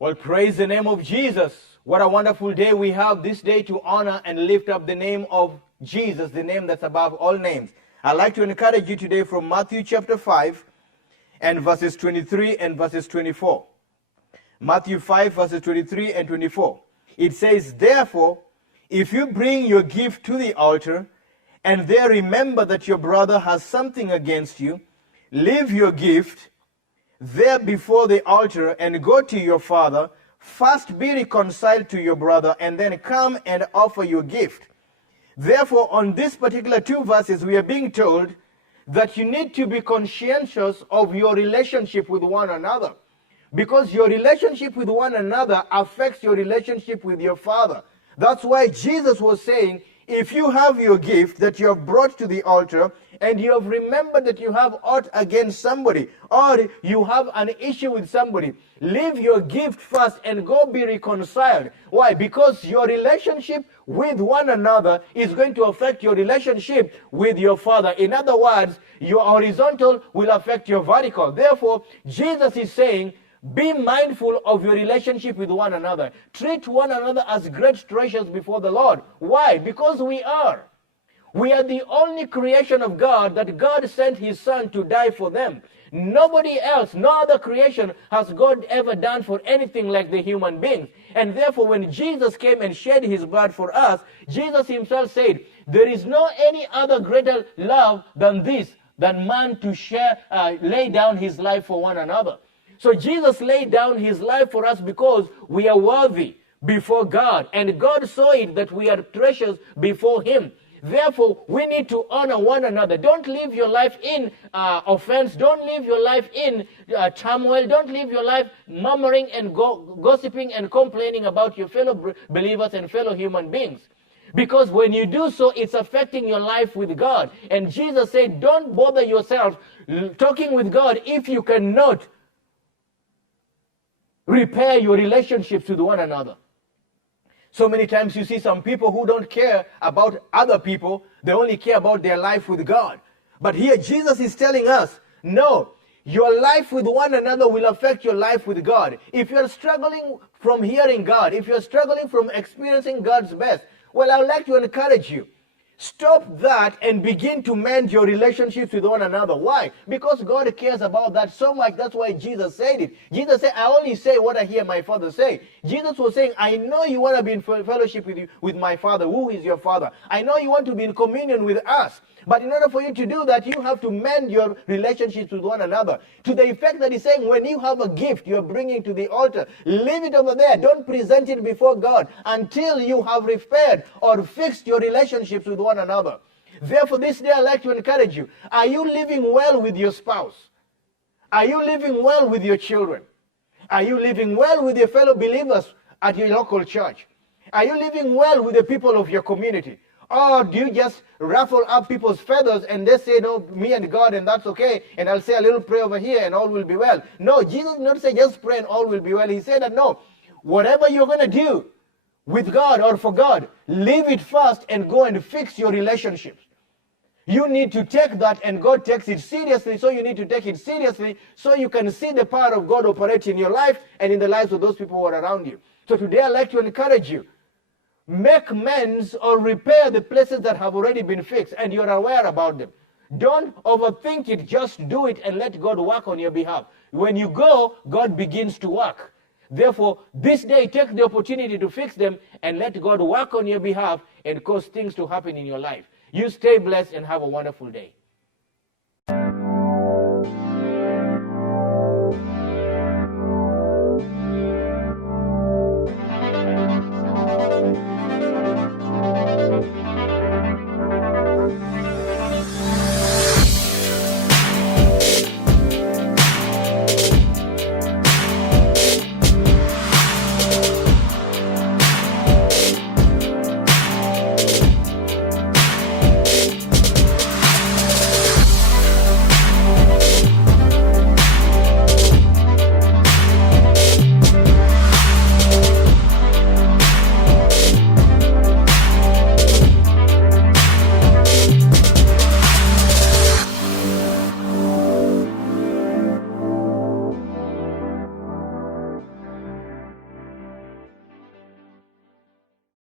Well, praise the name of Jesus. What a wonderful day we have this day to honor and lift up the name of Jesus, the name that's above all names. I'd like to encourage you today from Matthew chapter 5 and verses 23 and verses 24. Matthew 5 verses 23 and 24. It says, "Therefore, if you bring your gift to the altar, and there remember that your brother has something against you, leave your gift there before the altar and go to your father. First be reconciled to your brother, and then come and offer your gift." Therefore, on this particular two verses, we are being told that you need to be conscientious of your relationship with one another, because your relationship with one another affects your relationship with your Father. That's why Jesus was saying, if you have your gift that you have brought to the altar, and you have remembered that you have aught against somebody, or you have an issue with somebody, leave your gift first and go be reconciled. Why? Because your relationship with one another is going to affect your relationship with your Father. In other words, your horizontal will affect your vertical. Therefore, Jesus is saying, be mindful of your relationship with one another. Treat one another as great treasures before the Lord. Why? Because we are. We are the only creation of God that God sent His Son to die for them. Nobody else, no other creation has God ever done for anything like the human beings. And therefore, when Jesus came and shed His blood for us, Jesus Himself said, there is no any other greater love than this, than man to lay down his life for one another. So Jesus laid down His life for us because we are worthy before God. And God saw it that we are treasures before Him. Therefore, we need to honor one another. Don't live your life in offense. Don't live your life in turmoil. Don't live your life murmuring and gossiping and complaining about your fellow believers and fellow human beings. Because when you do so, it's affecting your life with God. And Jesus said, don't bother yourself talking with God if you cannot repair your relationships with one another. So many times you see some people who don't care about other people. They only care about their life with God. But here Jesus is telling us, no, your life with one another will affect your life with God. If you're struggling from hearing God, if you're struggling from experiencing God's best, well, I would like to encourage you. Stop that and begin to mend your relationships with one another. Why? Because God cares about that so much. That's why Jesus said it. Jesus said, I only say what I hear my Father say. Jesus was saying, I know you want to be in fellowship with my Father. Who is your Father? I know you want to be in communion with us. But in order for you to do that, you have to mend your relationships with one another. To the effect that He's saying, when you have a gift you're bringing to the altar, leave it over there. Don't present it before God until you have repaired or fixed your relationships with one another. Therefore, this day I'd like to encourage you. Are you living well with your spouse? Are you living well with your children? Are you living well with your fellow believers at your local church? Are you living well with the people of your community? Or do you just ruffle up people's feathers and they say, no, me and God, and that's okay, and I'll say a little prayer over here and all will be well? No, Jesus did not say just pray and all will be well. He said that no, whatever you're going to do with God or for God, leave it first and go and fix your relationships. You need to take that, and God takes it seriously, so you need to take it seriously so you can see the power of God operate in your life and in the lives of those people who are around you. So today I'd like to encourage you. Make amends or repair the places that have already been fixed and you're aware about them. Don't overthink it, just do it and let God work on your behalf. When you go, God begins to work. Therefore, this day, take the opportunity to fix them and let God work on your behalf and cause things to happen in your life. You stay blessed and have a wonderful day.